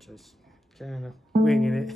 Just kind of winging it.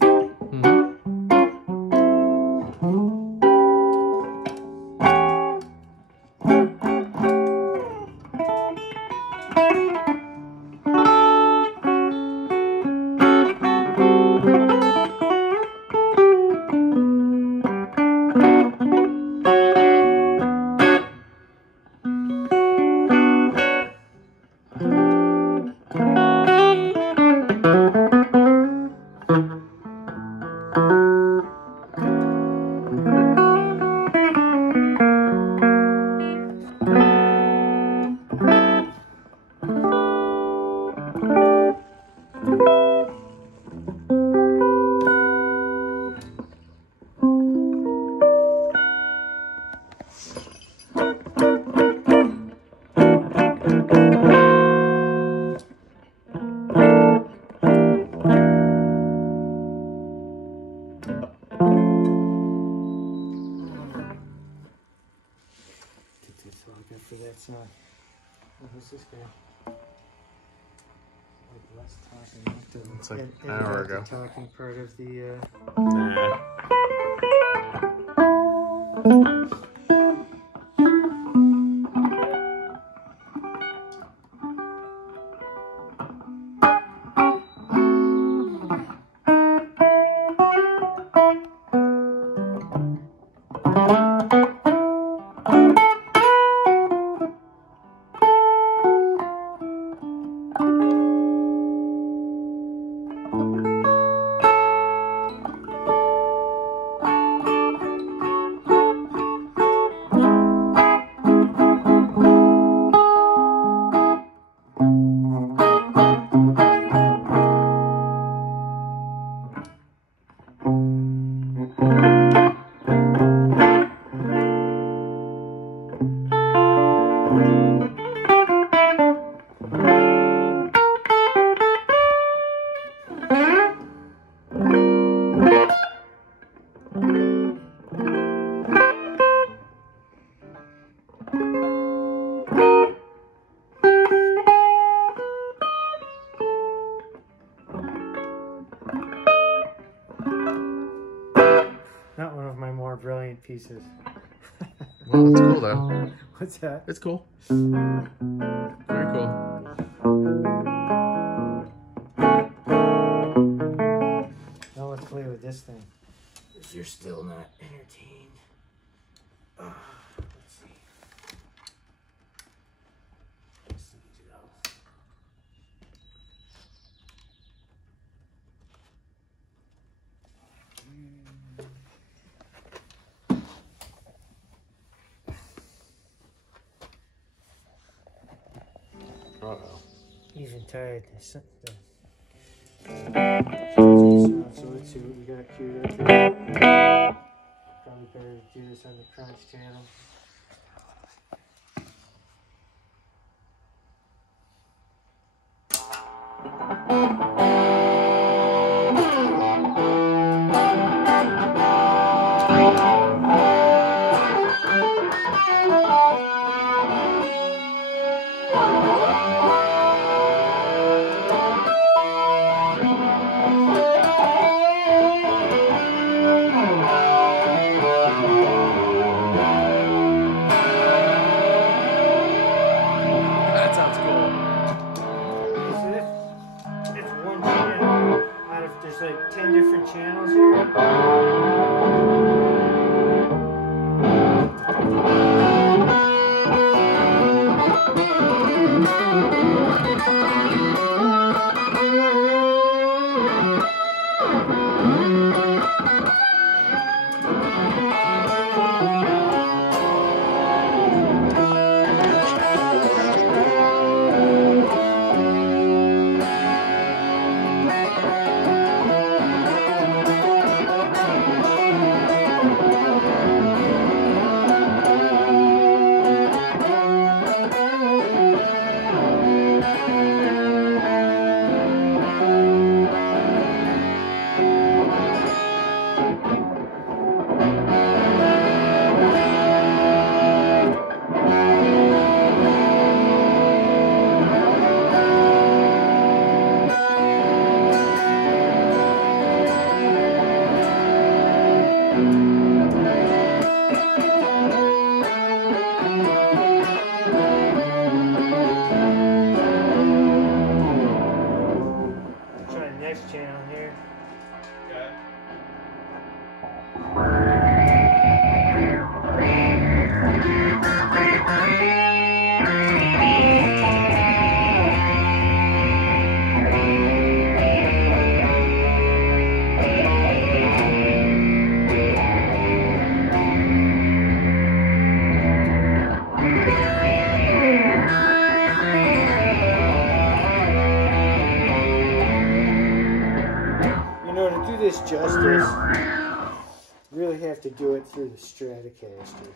For that song. Who's this guy? Like less talking. It's like an hour ago. The talking part of the. Nah. Not one of my more brilliant pieces. Well, it's cool though. What's that? It's cool. Very cool. Now let's play with this thing. If you're still not entertained. Let's see. This needs to go. Uh-oh. Even tied. So let's see what we got queued up here. Probably better to do this on the crunch channel. this justice, you really have to do it through the Stratocaster.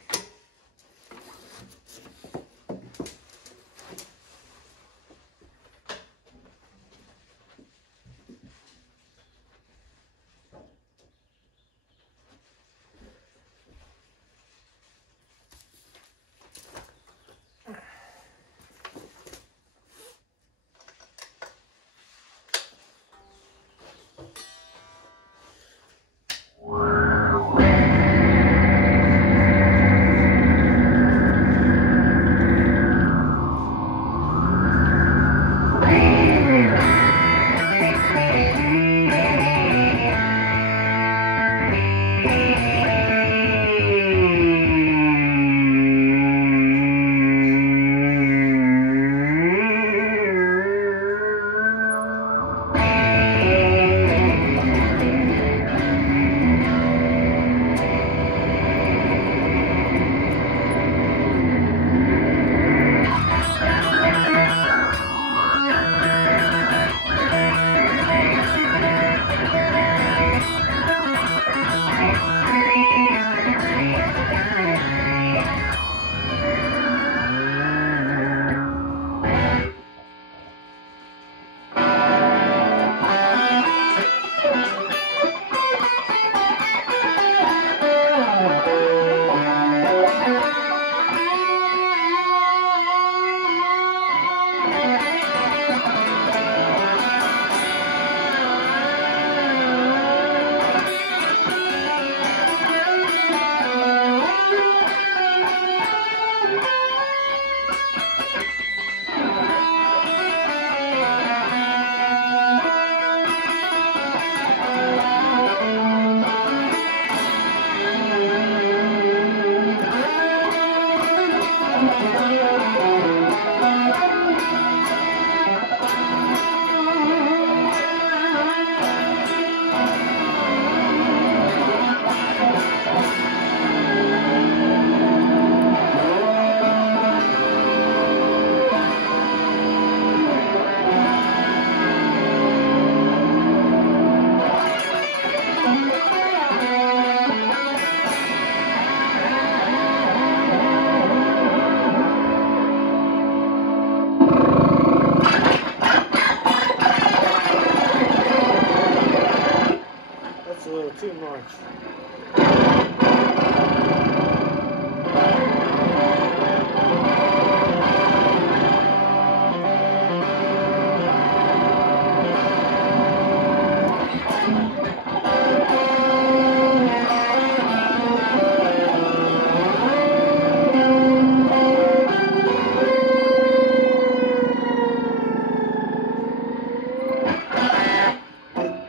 Too much.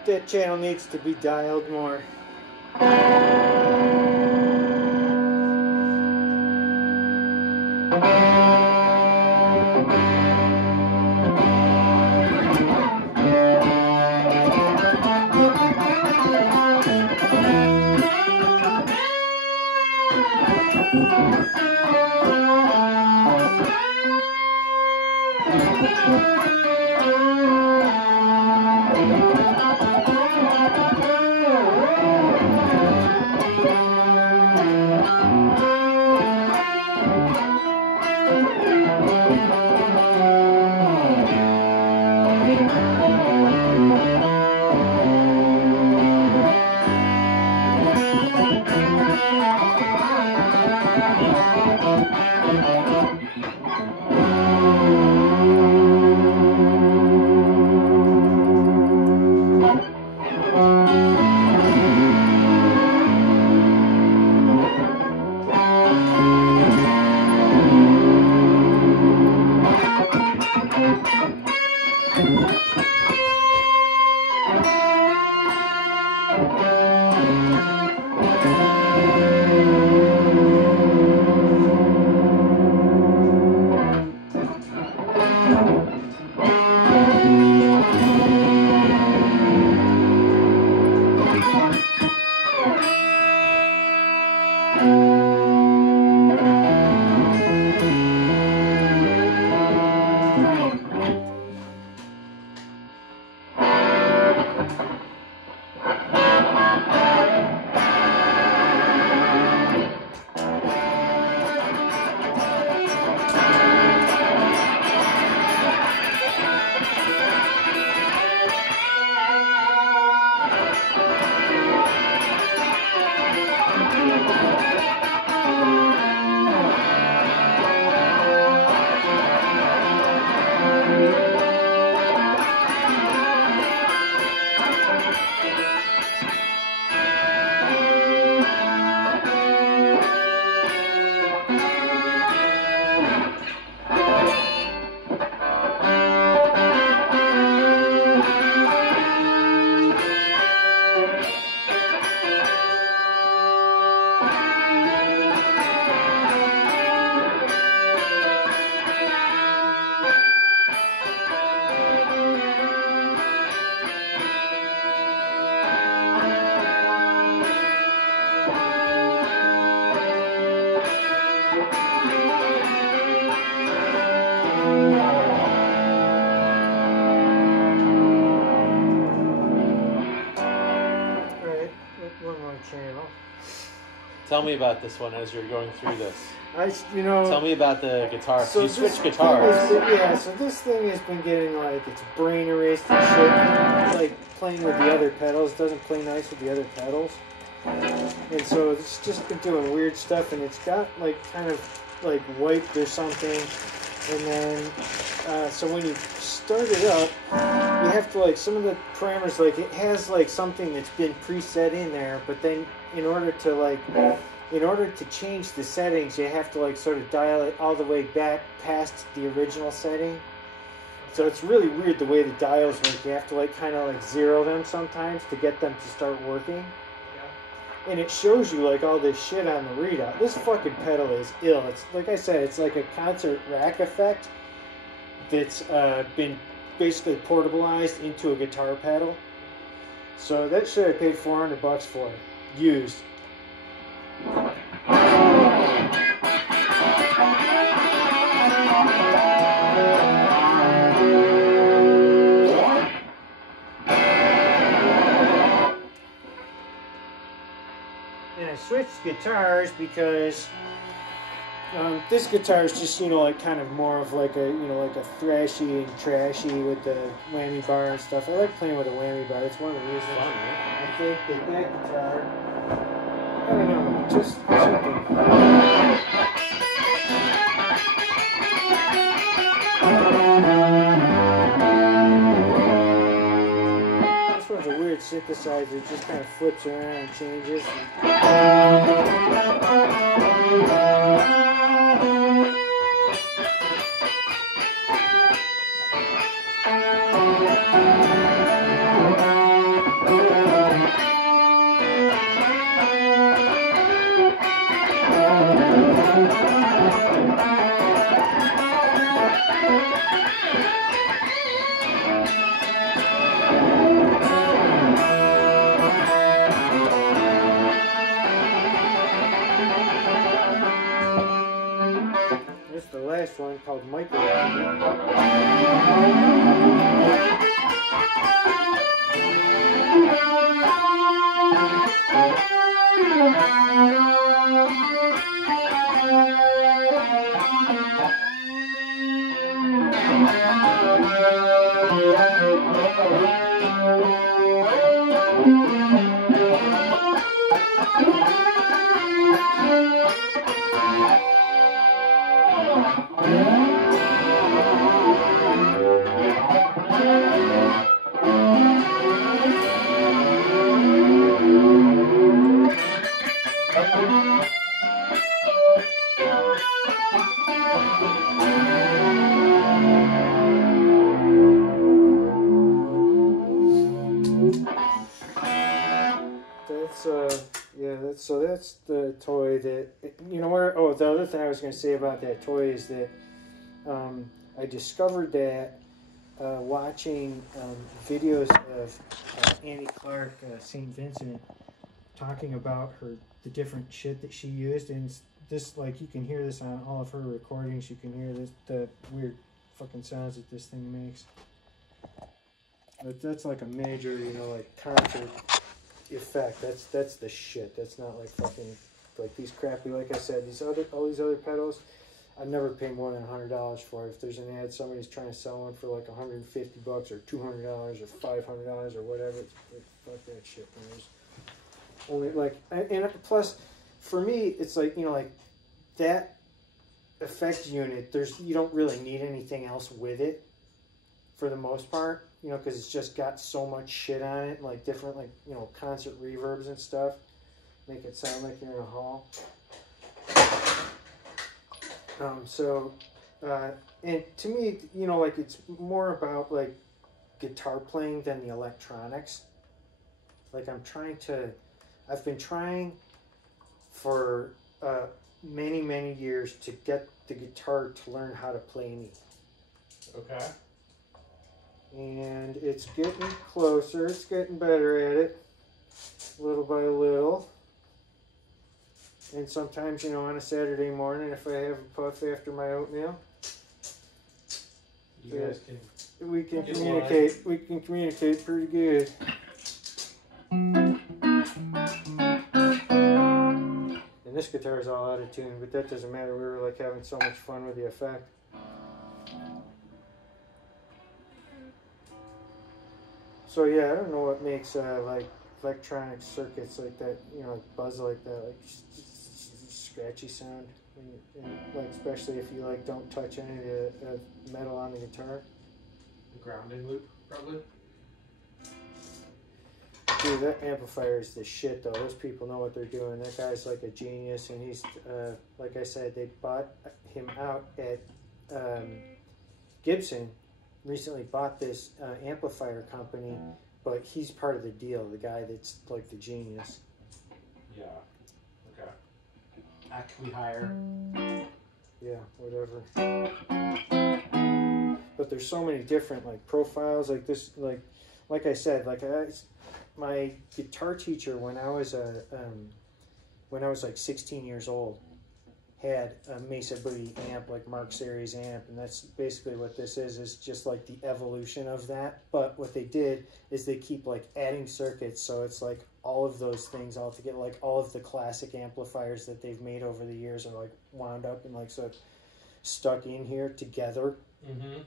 That channel needs to be dialed more. Tell me about this one as you're going through this. Tell me about the guitar. So you switch guitars. So this thing has been getting like its brain erased and shit. Like playing with the other pedals doesn't play nice with the other pedals, and so it's just been doing weird stuff. And it's got like kind of like wiped or something. And then so when you start it up, you have to like some of the parameters, like it has like something that's been preset in there, but then in order to change the settings, you have to like sort of dial it all the way back past the original setting. So it's really weird the way the dials work. You have to like kind of like zero them sometimes to get them to start working. And it shows you like all this shit on the readout. This fucking pedal is ill. It's like I said, it's like a concert rack effect that's been basically portableized into a guitar pedal. So that shit I paid $400 for it, used. And I switched guitars because this guitar is just, like kind of more of like a, like a thrashy and trashy with the whammy bar and stuff. I like playing with a whammy bar. It's one of the reasons I think that guitar, I don't know, just this one's a weird synthesizer. It just kind of flips around and changes. The last one called Micro. That's the toy that, the other thing I was going to say about that toy is that I discovered that watching videos of Annie Clark, St. Vincent, talking about the different shit that she used, and this, like, you can hear this on all of her recordings. You can hear the weird fucking sounds that this thing makes. But that's like a major, like concert effect. That's the shit. That's not like fucking like these crappy, like I said, all these other pedals. I'd never pay more than $100 for it. If there's an ad, somebody's trying to sell one for like $150 or $200 or $500 or whatever. Fuck that shit. There's only like, and plus, for me, it's like, like that effect unit. You don't really need anything else with it, for the most part. Because it's just got so much shit on it, like different, like, concert reverbs and stuff, make it sound like you're in a hall. And to me, like, it's more about like guitar playing than the electronics. Like I've been trying for many, many years to get the guitar to learn how to play me. Okay. And it's getting closer, it's getting better at it, little by little. And sometimes, on a Saturday morning, if I have a puff after my oatmeal, we can communicate. We can communicate pretty good. And this guitar is all out of tune, but that doesn't matter. We were like having so much fun with the effect. So yeah, I don't know what makes like electronic circuits like that, you know, like buzz like that, like scratchy sound, and like especially if you like don't touch any of the metal on the guitar. The grounding loop, probably. Dude, that amplifier is the shit though. Those people know what they're doing. That guy's like a genius, and he's like I said, they bought him out at Gibson. Recently bought this amplifier company, but he's part of the deal. The guy that's like the genius. Yeah. Okay. Actually higher. Yeah, whatever. But there's so many different like profiles, like this, like I said, like my guitar teacher when I was like 16 years old had a Mesa Booty amp, like Mark Series amp, and that's basically what this is just like the evolution of that. But what they did is they keep like adding circuits, so it's like all of those things all together, like all of the classic amplifiers that they've made over the years are like wound up and like so stuck in here together.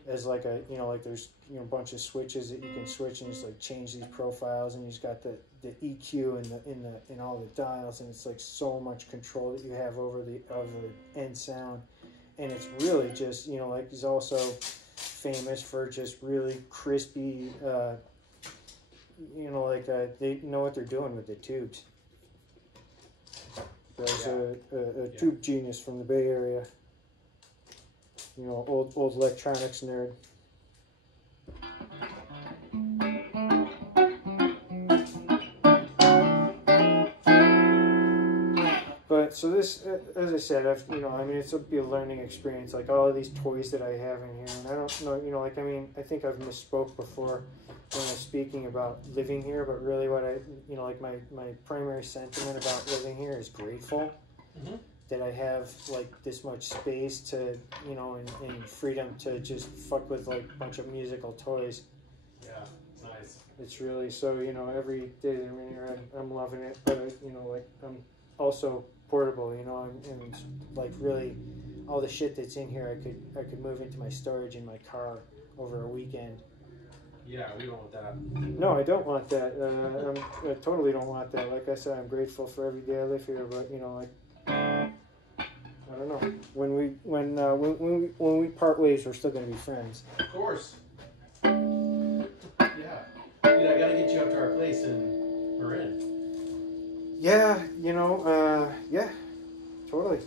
As like a, you know, like there's, you know, a bunch of switches that you can switch and just like change these profiles, and you've got the EQ in all the dials, and it's like so much control that you have over the end sound. And it's really just, you know, like he's also famous for just really crispy, you know, like they know what they're doing with the tubes. There's a tube genius from the Bay Area. You know, old electronics nerd. But so this, as I said, you know, I mean, it's be a learning experience. Like all of these toys that I have in here, and I don't know, you know, like I mean, I think I've misspoke before when I was speaking about living here, but really, what I, you know, like my primary sentiment about living here is grateful. That I have like this much space to, you know, and freedom to just fuck with like a bunch of musical toys. Yeah, it's nice. It's really, so, you know, every day that I'm in here, I'm loving it. But you know, like I'm also portable, you know, and like really all the shit that's in here, I could move into my storage in my car over a weekend. Yeah, we don't want that. No, I don't want that. I totally don't want that. Like I said, I'm grateful for every day I live here, but you know, like, I don't know. When we part ways, we're still gonna be friends. Of course. Yeah. Dude, I gotta get you up to our place in Marin. Yeah, you know, yeah, totally.